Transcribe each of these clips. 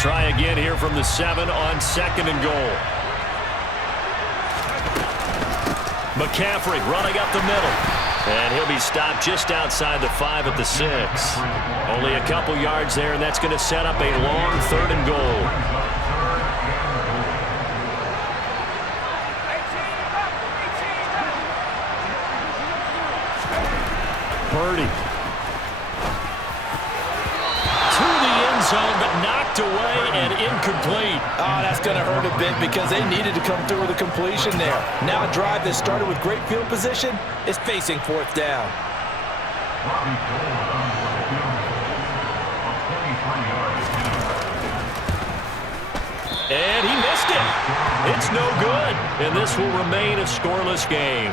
try again here from the 7 on 2nd and goal. McCaffrey running up the middle. And he'll be stopped just outside the 5 at the 6. Only a couple yards there, and that's going to set up a long 3rd and goal. Purdy. To the end zone, but knocked away and incomplete. Oh, that's going to hurt a bit because they needed to come through with a completion there. Now a drive that started with great field position is facing 4th down. And he missed it. It's no good. And this will remain a scoreless game.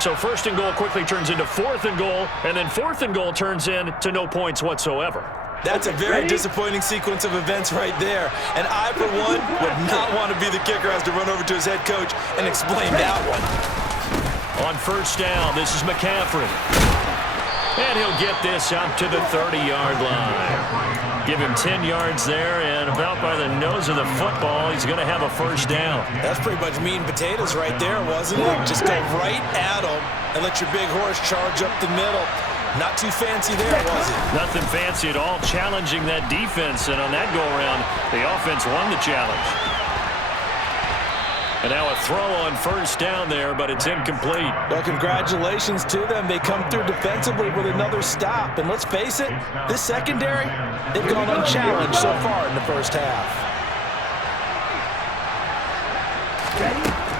So 1st and goal quickly turns into 4th and goal, and then 4th and goal turns into no points whatsoever. That's a very disappointing sequence of events right there. And I, for one, would not want to be the kicker who has to run over to his head coach and explain that one. On 1st down, this is McCaffrey. And he'll get this up to the 30-yard line. Give him 10 yards there, and about by the nose of the football, he's going to have a 1st down. That's pretty much meat and potatoes right there, wasn't it? Just go right at him and let your big horse charge up the middle. Not too fancy there, was it? Nothing fancy at all, challenging that defense, and on that go-around, the offense won the challenge. And now a throw on 1st down there, but it's incomplete. Well, congratulations to them. They come through defensively with another stop. And let's face it, this secondary, they've gone unchallenged so far in the 1st half.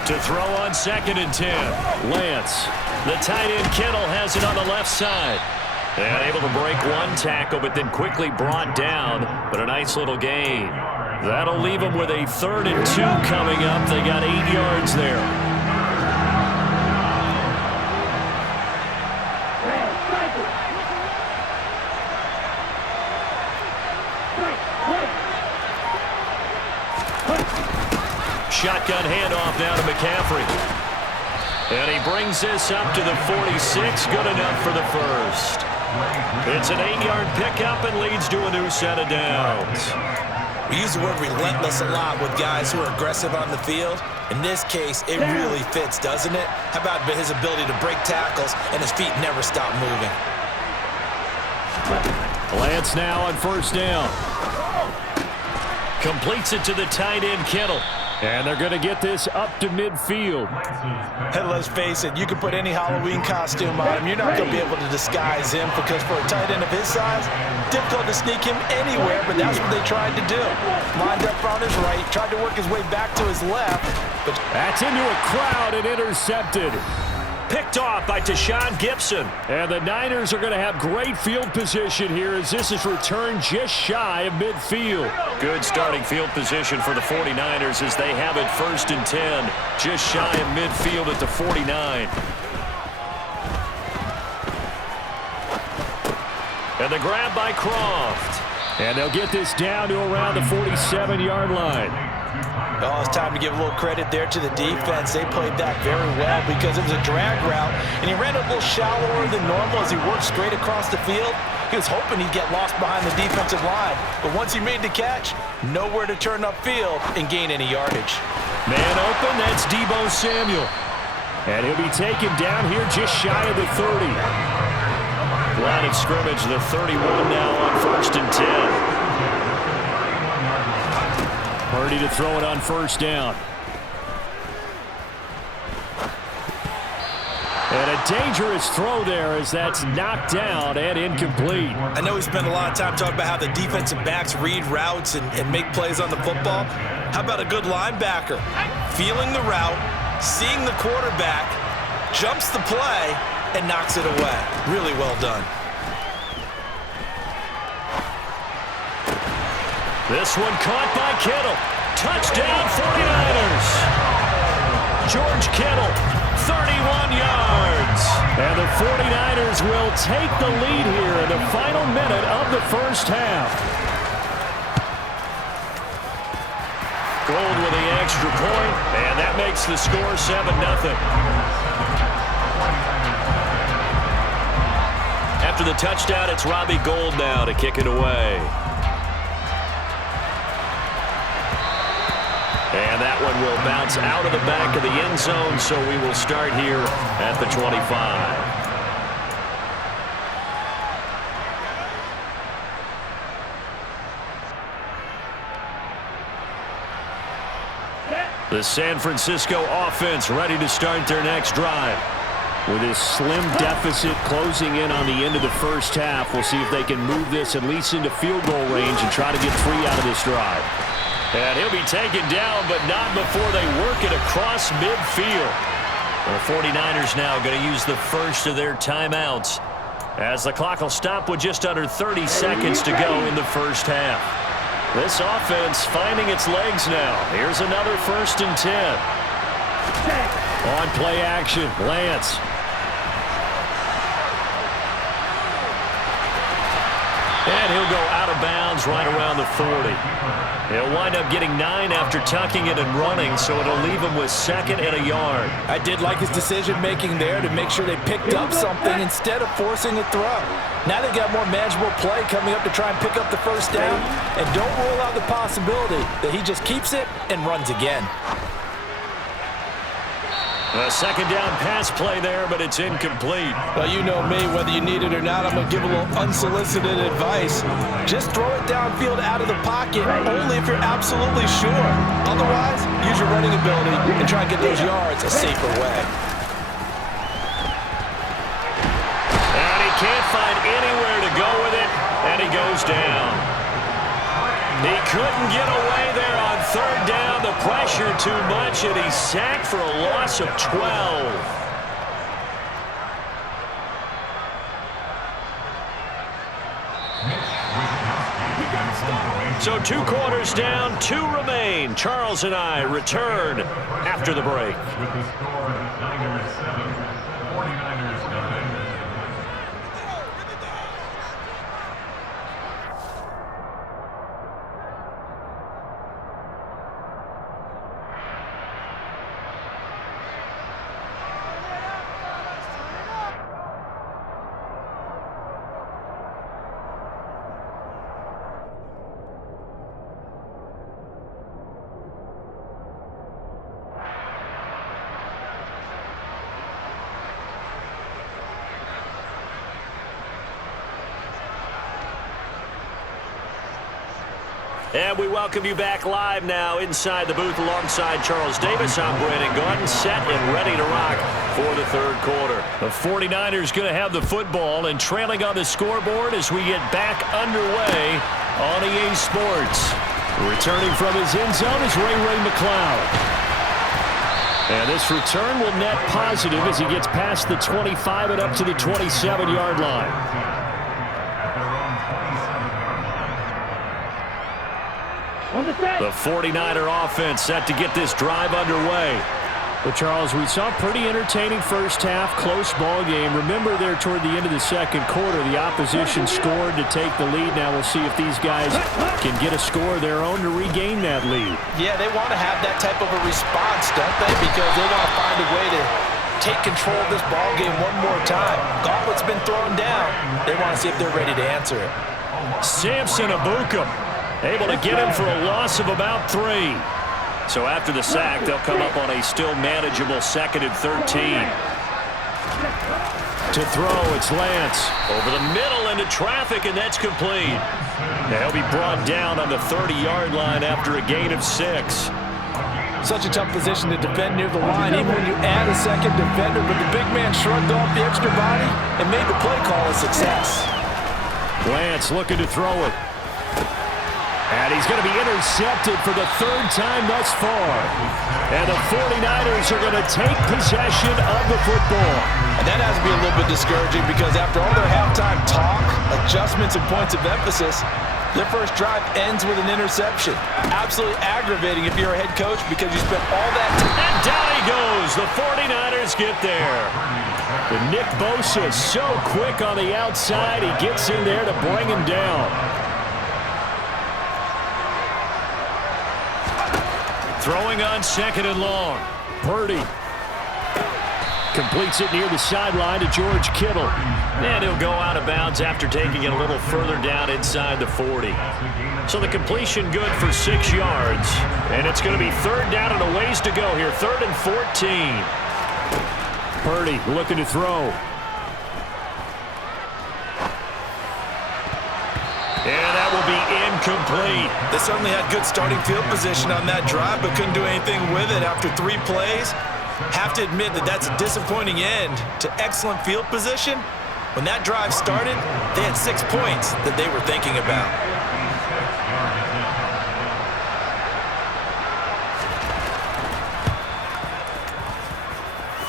To throw on 2nd and 10, Lance. The tight end Kittle has it on the left side. And able to break one tackle, but then quickly brought down. But a nice little gain. That'll leave them with a 3rd and 2 coming up. They got 8 yards there. Shotgun handoff now to McCaffrey. And he brings this up to the 46. Good enough for the 1st. It's an 8-yard pickup and leads to a new set of downs. We use the word relentless a lot with guys who are aggressive on the field. In this case, it really fits, doesn't it? How about his ability to break tackles and his feet never stop moving? Lance now on 1st down. Completes it to the tight end Kittle. And they're going to get this up to midfield. And let's face it, you can put any Halloween costume on him. You're not going to be able to disguise him because for a tight end of his size, difficult to sneak him anywhere, but that's what they tried to do. Lined up on his right, tried to work his way back to his left. But that's into a crowd and intercepted. Picked off by Tashawn Gibson. And the Niners are going to have great field position here as this is returned just shy of midfield. Good starting field position for the 49ers as they have it 1st and 10. Just shy of midfield at the 49. And the grab by Croft. And they'll get this down to around the 47-yard line. Oh, it's time to give a little credit there to the defense. They played that very well because it was a drag route, and he ran a little shallower than normal as he worked straight across the field. He was hoping he'd get lost behind the defensive line, but once he made the catch, nowhere to turn upfield and gain any yardage. Man open, that's Deebo Samuel. And he'll be taken down here just shy of the 30. Line of scrimmage, the 31 now on 1st and 10. Purdy to throw it on 1st down. And a dangerous throw there as that's knocked down and incomplete. I know we spent a lot of time talking about how the defensive backs read routes and make plays on the football. How about a good linebacker? Feeling the route, seeing the quarterback, jumps the play, and knocks it away. Really well done. This one caught by Kittle. Touchdown 49ers. George Kittle, 31 yards. And the 49ers will take the lead here in the final minute of the 1st half. Gold with the extra point, and that makes the score 7-0. After the touchdown, it's Robbie Gould now to kick it away. And that one will bounce out of the back of the end zone, so we will start here at the 25. The San Francisco offense ready to start their next drive. With this slim deficit closing in on the end of the first half, we'll see if they can move this at least into field goal range and try to get 3 out of this drive. And he'll be taken down, but not before they work it across midfield. The 49ers now going to use the first of their timeouts, as the clock will stop with just under 30 seconds to go in the first half. This offense finding its legs now. Here's another 1st and 10. On play action, Lance. And he'll go out of bounds right around the 40. He'll wind up getting 9 after tucking it and running, so it'll leave him with 2nd and a yard. I did like his decision-making there to make sure they picked up something instead of forcing a throw. Now they've got more manageable play coming up to try and pick up the first down, and don't rule out the possibility that he just keeps it and runs again. A 2nd down pass play there, but it's incomplete. Well, you know me, whether you need it or not, I'm going to give a little unsolicited advice. Just throw it downfield out of the pocket, only if you're absolutely sure. Otherwise, use your running ability and try and get those yards a safer way. And he can't find anywhere to go with it, and he goes down. He couldn't get away there on 3rd down. The pressure too much, and he's sacked for a loss of 12. So 2 quarters down, 2 remain. Charles and I return after the break. With the score, Niners 7, 49ers 9. And we welcome you back live now inside the booth alongside Charles Davis. I'm Brandon Gordon, set and ready to rock for the 3rd quarter. The 49ers going to have the football and trailing on the scoreboard as we get back underway on EA Sports. Returning from his end zone is Ray McCloud. And this return will net positive as he gets past the 25 and up to the 27-yard line. The 49er offense set to get this drive underway. Well, Charles, we saw a pretty entertaining first half, close ball game. Remember there toward the end of the 2nd quarter, the opposition scored to take the lead. Now we'll see if these guys can get a score of their own to regain that lead. Yeah, they want to have that type of a response, don't they? Because they want to find a way to take control of this ball game one more time. Gauntlet's been thrown down. They want to see if they're ready to answer it. Samson Abukum able to get him for a loss of about 3. So after the sack, they'll come up on a still manageable 2nd and 13. To throw, it's Lance. Over the middle into traffic, and that's complete. Now he'll be brought down on the 30-yard line after a gain of 6. Such a tough position to defend near the line, even when you add a 2nd defender, but the big man shrugged off the extra body and made the play call a success. Lance looking to throw it. And he's going to be intercepted for the 3rd time thus far. And the 49ers are going to take possession of the football. And that has to be a little bit discouraging because after all their halftime talk, adjustments, and points of emphasis, their first drive ends with an interception. Absolutely aggravating if you're a head coach because you spent all that time. And down he goes. The 49ers get there. And Nick Bosa so quick on the outside. He gets in there to bring him down. Throwing on 2nd and long. Purdy. Completes it near the sideline to George Kittle. And he'll go out of bounds after taking it a little further down inside the 40. So the completion good for 6 yards. And it's going to be third down and a ways to go here. 3rd and 14. Purdy looking to throw. And that will be incomplete. They certainly had good starting field position on that drive, but couldn't do anything with it after 3 plays. Have to admit that that's a disappointing end to excellent field position. When that drive started, they had 6 points that they were thinking about.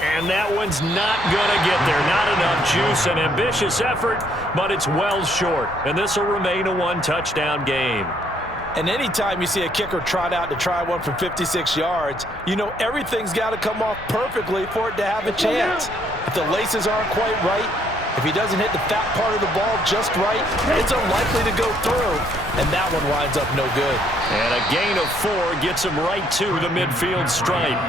And that one's not going to get there. Not enough juice. An ambitious effort, but it's well short. And this will remain a 1-touchdown game. And anytime you see a kicker trot out to try one from 56 yards, you know everything's got to come off perfectly for it to have a chance. If the laces aren't quite right, if he doesn't hit the fat part of the ball just right, it's unlikely to go through. And that one winds up no good. And a gain of 4 gets him right to the midfield stripe.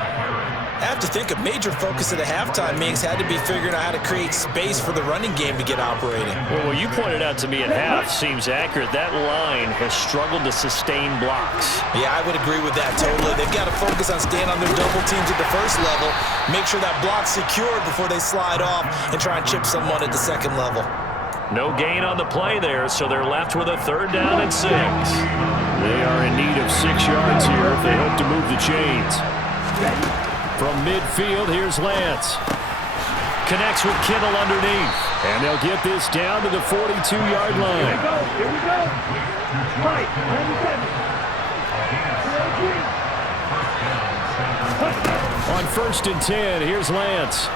I have to think a major focus at the halftime meetings had to be figuring out how to create space for the running game to get operating. Well, what you pointed out to me at half seems accurate. That line has struggled to sustain blocks. Yeah, I would agree with that totally. They've got to focus on staying on their double teams at the first level, make sure that block's secured before they slide off and try and chip someone at the second level. No gain on the play there, so they're left with a 3rd down and 6. They are in need of 6 yards here if they hope to move the chains. From midfield, here's Lance. Connects with Kittle underneath. And they'll get this down to the 42-yard line. Here we go. Right. On 1st and 10, here's Lance.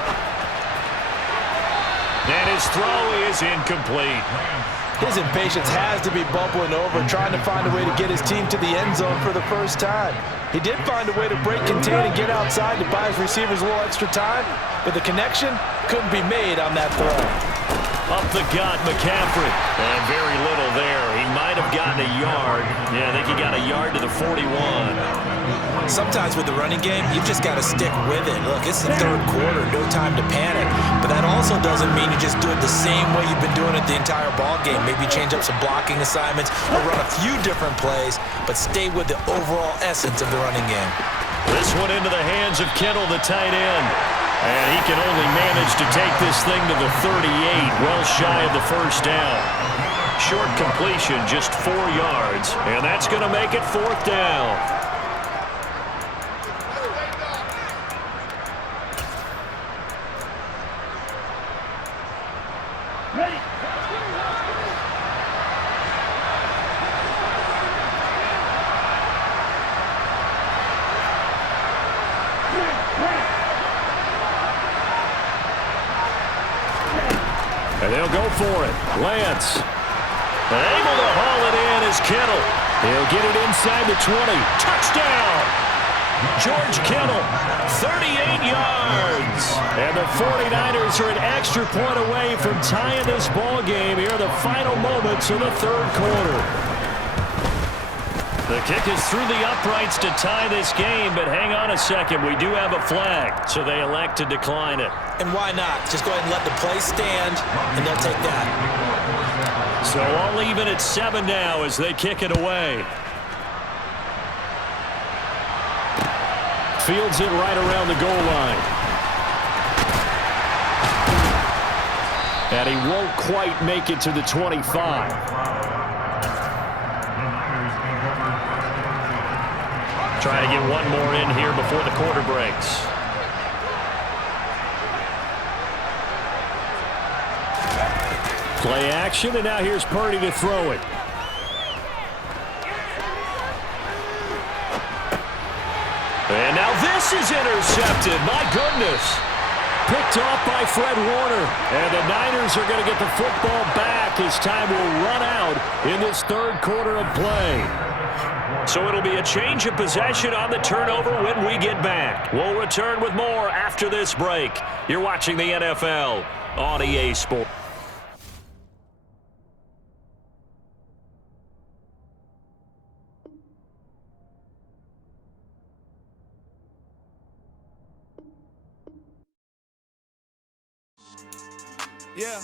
And his throw is incomplete. His impatience has to be bubbling over, trying to find a way to get his team to the end zone for the first time. He did find a way to break contain and get outside to buy his receivers a little extra time, but the connection couldn't be made on that throw. Up the gut, McCaffrey. And very little there. He might have gotten a yard. Yeah, I think he got a yard to the 41. Sometimes with the running game, you've just got to stick with it. Look, it's the 3rd quarter, no time to panic. But that also doesn't mean you just do it the same way you've been doing it the entire ball game. Maybe change up some blocking assignments or run a few different plays, but stay with the overall essence of the running game. This one into the hands of Kittle, the tight end. And he can only manage to take this thing to the 38, well shy of the 1st down. Short completion, just 4 yards, and that's going to make it 4th down. Ready. And they'll go for it. Lance. Able to haul it in is Kittle. He'll get it inside the 20. Touchdown! George Kittle, 38 yards. And the 49ers are an extra point away from tying this ball game here in the final moments of the 3rd quarter. The kick is through the uprights to tie this game, but hang on a second. We do have a flag, so they elect to decline it. And why not? Just go ahead and let the play stand, and they'll take that. So all even at 7 now as they kick it away. Fields it right around the goal line. And he won't quite make it to the 25. Trying to get one more in here before the quarter breaks. Play action, and now here's Purdy to throw it. And now this is intercepted. My goodness. Picked off by Fred Warner. And the Niners are going to get the football back as time will run out in this 3rd quarter of play. So it'll be a change of possession on the turnover when we get back. We'll return with more after this break. You're watching the NFL on EA Sports. Yeah.